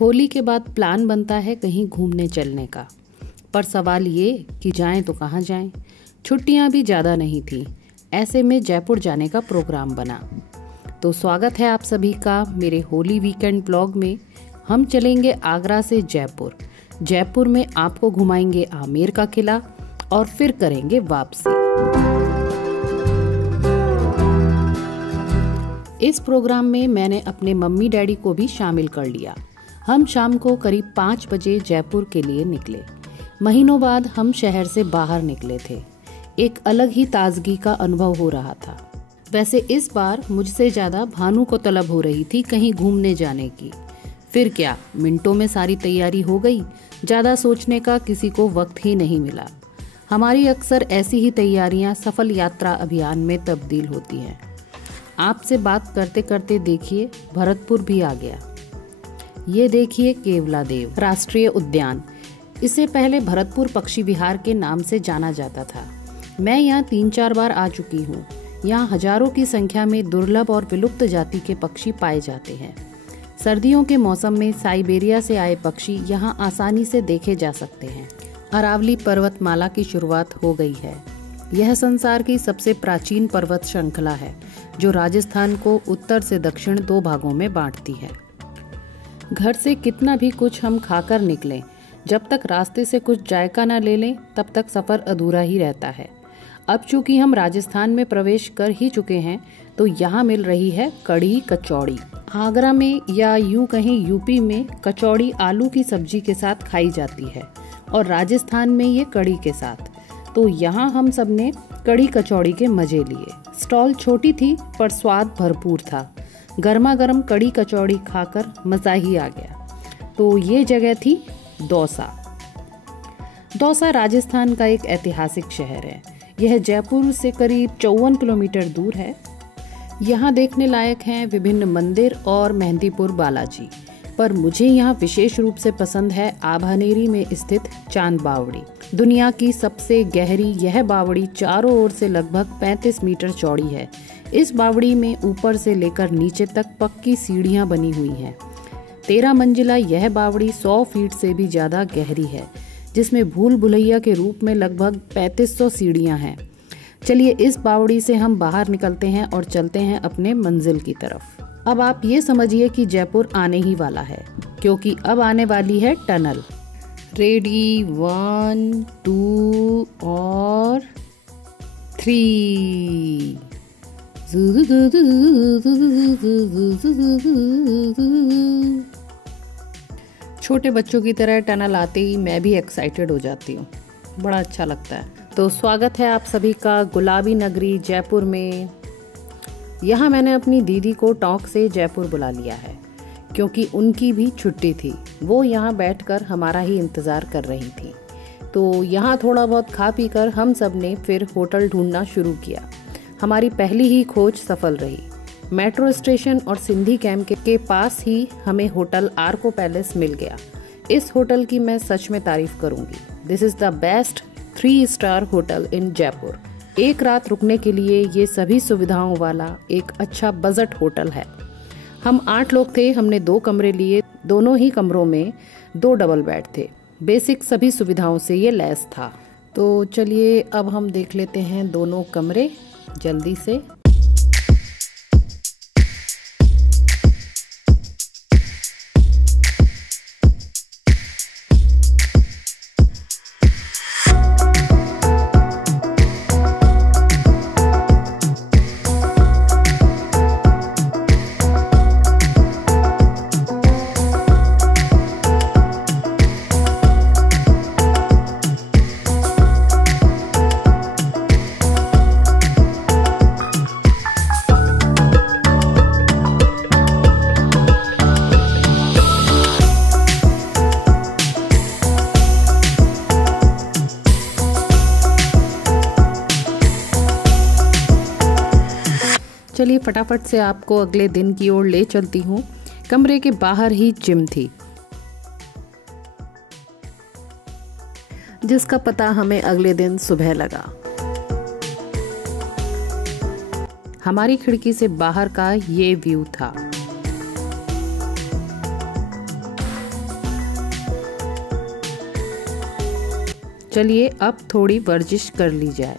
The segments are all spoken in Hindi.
होली के बाद प्लान बनता है कहीं घूमने चलने का, पर सवाल ये कि जाएं तो कहाँ जाएं। छुट्टियां भी ज़्यादा नहीं थी, ऐसे में जयपुर जाने का प्रोग्राम बना। तो स्वागत है आप सभी का मेरे होली वीकेंड ब्लॉग में। हम चलेंगे आगरा से जयपुर। जयपुर में आपको घुमाएंगे आमेर का किला और फिर करेंगे वापसी। इस प्रोग्राम में मैंने अपने मम्मी डैडी को भी शामिल कर लिया। हम शाम को करीब 5 बजे जयपुर के लिए निकले। महीनों बाद हम शहर से बाहर निकले थे। एक अलग ही ताजगी का अनुभव हो रहा था। वैसे इस बार मुझसे ज्यादा भानु को तलब हो रही थी कहीं घूमने जाने की। फिर क्या, मिनटों में सारी तैयारी हो गई। ज्यादा सोचने का किसी को वक्त ही नहीं मिला। हमारी अक्सर ऐसी ही तैयारियां सफल यात्रा अभियान में तब्दील होती हैं। आपसे बात करते करते देखिए भरतपुर भी आ गया। ये देखिए केवलादेव राष्ट्रीय उद्यान। इससे पहले भरतपुर पक्षी विहार के नाम से जाना जाता था। मैं यहाँ 3-4 बार आ चुकी हूँ। यहाँ हजारों की संख्या में दुर्लभ और विलुप्त जाति के पक्षी पाए जाते हैं। सर्दियों के मौसम में साइबेरिया से आए पक्षी यहाँ आसानी से देखे जा सकते हैं। अरावली पर्वतमाला की शुरुआत हो गई है। यह संसार की सबसे प्राचीन पर्वत श्रृंखला है, जो राजस्थान को उत्तर से दक्षिण 2 भागों में बांटती है। घर से कितना भी कुछ हम खाकर निकलें, जब तक रास्ते से कुछ जायका न ले लें तब तक सफर अधूरा ही रहता है। अब चूंकि हम राजस्थान में प्रवेश कर ही चुके हैं, तो यहाँ मिल रही है कढ़ी कचौड़ी। आगरा में या यूं कहीं यूपी में कचौड़ी आलू की सब्जी के साथ खाई जाती है और राजस्थान में ये कढ़ी के साथ। तो यहाँ हम सब ने कढ़ी कचौड़ी के मजे लिए। स्टॉल छोटी थी पर स्वाद भरपूर था। गर्मा गर्म कढ़ी कचौड़ी खाकर मजा ही आ गया। तो ये जगह थी दौसा। दौसा राजस्थान का एक ऐतिहासिक शहर है। यह जयपुर से करीब 54 किलोमीटर दूर है। यहाँ देखने लायक हैं विभिन्न मंदिर और मेहंदीपुर बालाजी, पर मुझे यहाँ विशेष रूप से पसंद है आभानेरी में स्थित चांद बावड़ी। दुनिया की सबसे गहरी यह बावड़ी चारों ओर से लगभग 35 मीटर चौड़ी है। इस बावड़ी में ऊपर से लेकर नीचे तक पक्की सीढ़ियां बनी हुई हैं। 13 मंजिला यह बावड़ी 100 फीट से भी ज्यादा गहरी है, जिसमें भूल भुलैया के रूप में लगभग 3500 सीढ़ियां हैं। चलिए इस बावड़ी से हम बाहर निकलते हैं और चलते हैं अपने मंजिल की तरफ। अब आप ये समझिए कि जयपुर आने ही वाला है, क्योंकि अब आने वाली है टनल। रेडी 1 2 और 3। छोटे बच्चों की तरह टनल आते ही मैं भी एक्साइटेड हो जाती हूँ। बड़ा अच्छा लगता है। तो स्वागत है आप सभी का गुलाबी नगरी जयपुर में। यहाँ मैंने अपनी दीदी को टोंक से जयपुर बुला लिया है, क्योंकि उनकी भी छुट्टी थी। वो यहाँ बैठकर हमारा ही इंतज़ार कर रही थी। तो यहाँ थोड़ा बहुत खा पी कर हम सब ने फिर होटल ढूंढना शुरू किया। हमारी पहली ही खोज सफल रही। मेट्रो स्टेशन और सिंधी कैंप के पास ही हमें होटल आर्को पैलेस मिल गया। इस होटल की मैं सच में तारीफ करूंगी। This is the best 3 star hotel in Jaipur. एक रात रुकने के लिए ये सभी सुविधाओं वाला एक अच्छा बजट होटल है। हम 8 लोग थे। हमने 2 कमरे लिए। दोनों ही कमरों में 2 डबल बेड थे। बेसिक सभी सुविधाओं से ये लैस था। तो चलिए अब हम देख लेते हैं दोनों कमरे जल्दी से। चलिए फटाफट से आपको अगले दिन की ओर ले चलती हूँ। कमरे के बाहर ही जिम थी, जिसका पता हमें अगले दिन सुबह लगा। हमारी खिड़की से बाहर का ये व्यू था। चलिए अब थोड़ी वर्जिश कर ली जाए।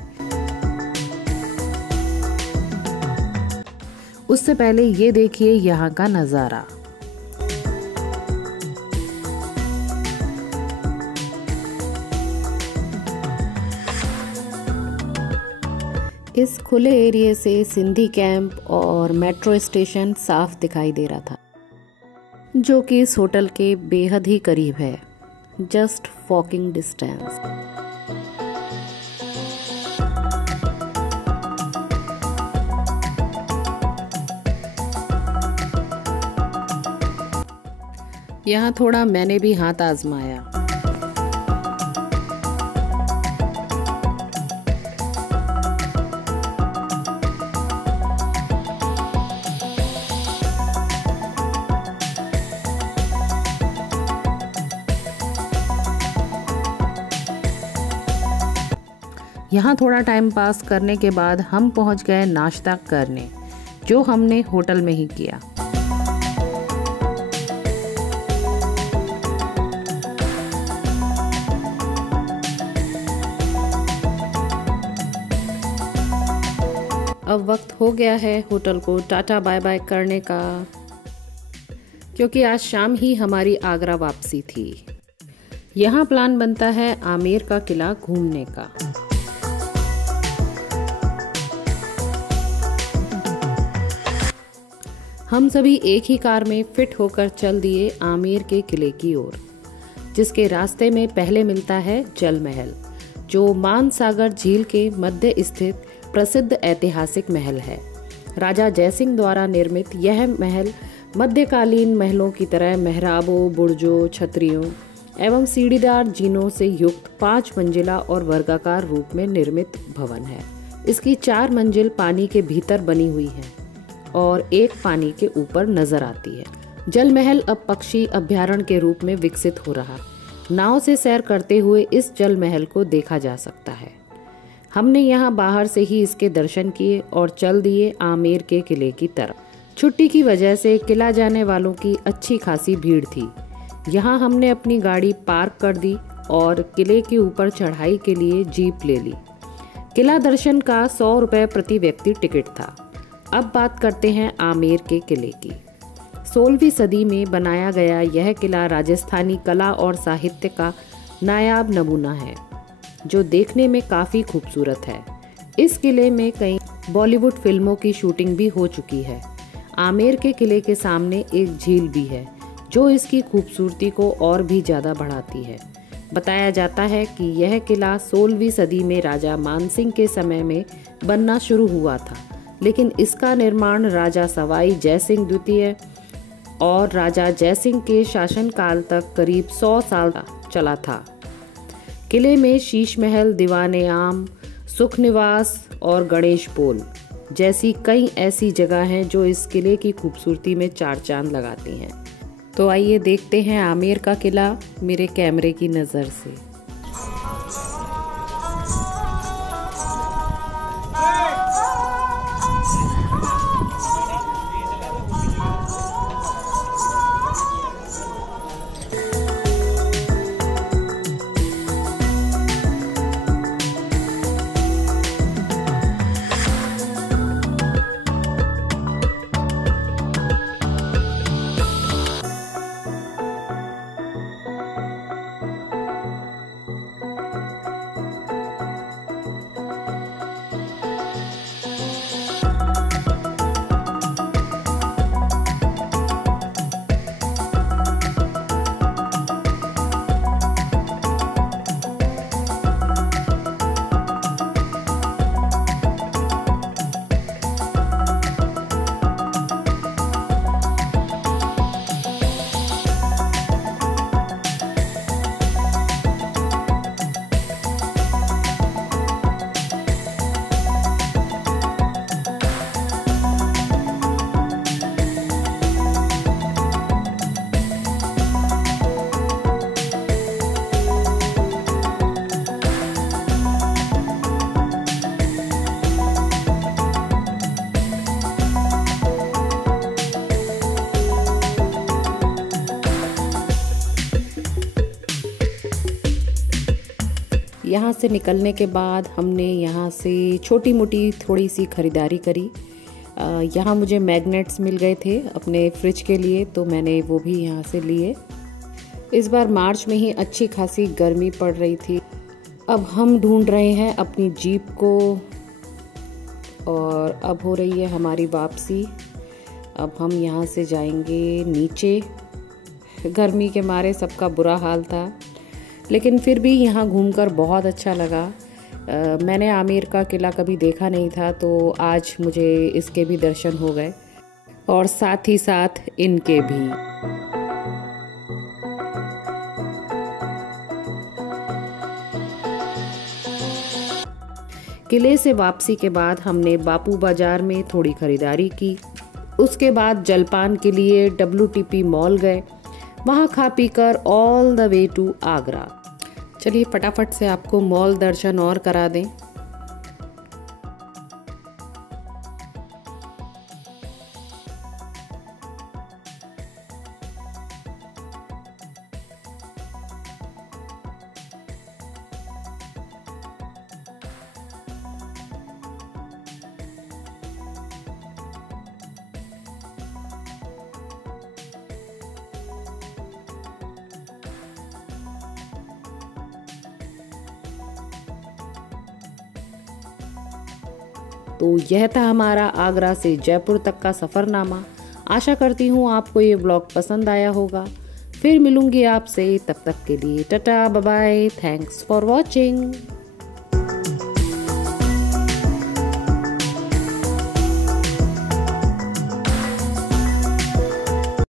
उससे पहले ये देखिए यहाँ का नज़ारा। इस खुले एरिया से सिंधी कैंप और मेट्रो स्टेशन साफ दिखाई दे रहा था, जो कि इस होटल के बेहद ही करीब है, जस्ट वॉकिंग डिस्टेंस। यहाँ थोड़ा मैंने भी हाथ आजमाया। यहाँ थोड़ा टाइम पास करने के बाद हम पहुँच गए नाश्ता करने, जो हमने होटल में ही किया। अब वक्त हो गया है होटल को टाटा बाय बाय करने का, क्योंकि आज शाम ही हमारी आगरा वापसी थी। यहाँ प्लान बनता है आमेर का किला घूमने का। हम सभी एक ही कार में फिट होकर चल दिए आमेर के किले की ओर, जिसके रास्ते में पहले मिलता है जल महल, जो मानसागर झील के मध्य स्थित प्रसिद्ध ऐतिहासिक महल है। राजा जयसिंह द्वारा निर्मित यह महल मध्यकालीन महलों की तरह मेहराबों, बुर्जों, छतरियों एवं सीढ़ीदार जीनों से युक्त 5 मंजिला और वर्गाकार रूप में निर्मित भवन है। इसकी 4 मंजिल पानी के भीतर बनी हुई है और एक पानी के ऊपर नजर आती है। जल महल अब पक्षी अभ्यारण्य के रूप में विकसित हो रहा। नाव से सैर करते हुए इस जल महल को देखा जा सकता है। हमने यहाँ बाहर से ही इसके दर्शन किए और चल दिए आमेर के किले की तरफ। छुट्टी की वजह से किला जाने वालों की अच्छी खासी भीड़ थी। यहाँ हमने अपनी गाड़ी पार्क कर दी और किले के ऊपर चढ़ाई के लिए जीप ले ली। किला दर्शन का 100 रुपये प्रति व्यक्ति टिकट था। अब बात करते हैं आमेर के किले की। 16वीं सदी में बनाया गया यह किला राजस्थानी कला और साहित्य का नायाब नमूना है, जो देखने में काफ़ी खूबसूरत है। इस किले में कई बॉलीवुड फिल्मों की शूटिंग भी हो चुकी है। आमेर के किले के सामने एक झील भी है, जो इसकी खूबसूरती को और भी ज़्यादा बढ़ाती है। बताया जाता है कि यह किला 16वीं सदी में राजा मानसिंह के समय में बनना शुरू हुआ था, लेकिन इसका निर्माण राजा सवाई जयसिंह द्वितीय और राजा जयसिंह के शासनकाल तक करीब 100 साल चला था। किले में शीश महल, दीवाने आम, सुख निवास और गणेश पोल जैसी कई ऐसी जगह हैं जो इस किले की खूबसूरती में 4 चांद लगाती हैं। तो आइए देखते हैं आमेर का किला मेरे कैमरे की नज़र से। यहाँ से निकलने के बाद हमने यहाँ से छोटी मोटी थोड़ी सी ख़रीदारी करी। यहाँ मुझे मैग्नेट्स मिल गए थे अपने फ्रिज के लिए, तो मैंने वो भी यहाँ से लिए। इस बार मार्च में ही अच्छी खासी गर्मी पड़ रही थी। अब हम ढूंढ रहे हैं अपनी जीप को और अब हो रही है हमारी वापसी। अब हम यहाँ से जाएंगे नीचे। गर्मी के मारे सबका बुरा हाल था, लेकिन फिर भी यहाँ घूमकर बहुत अच्छा लगा। मैंने आमेर का किला कभी देखा नहीं था, तो आज मुझे इसके भी दर्शन हो गए और साथ ही साथ इनके भी। किले से वापसी के बाद हमने बापू बाजार में थोड़ी खरीदारी की। उसके बाद जलपान के लिए WTP मॉल गए, वहाँ खा पी कर all the way to Agra. चलिए फटाफट से आपको मॉल दर्शन और करा दें। तो यह था हमारा आगरा से जयपुर तक का सफ़रनामा। आशा करती हूँ आपको ये ब्लॉग पसंद आया होगा। फिर मिलूंगी आपसे, तब तक के लिए tata bye bye. Thanks for watching.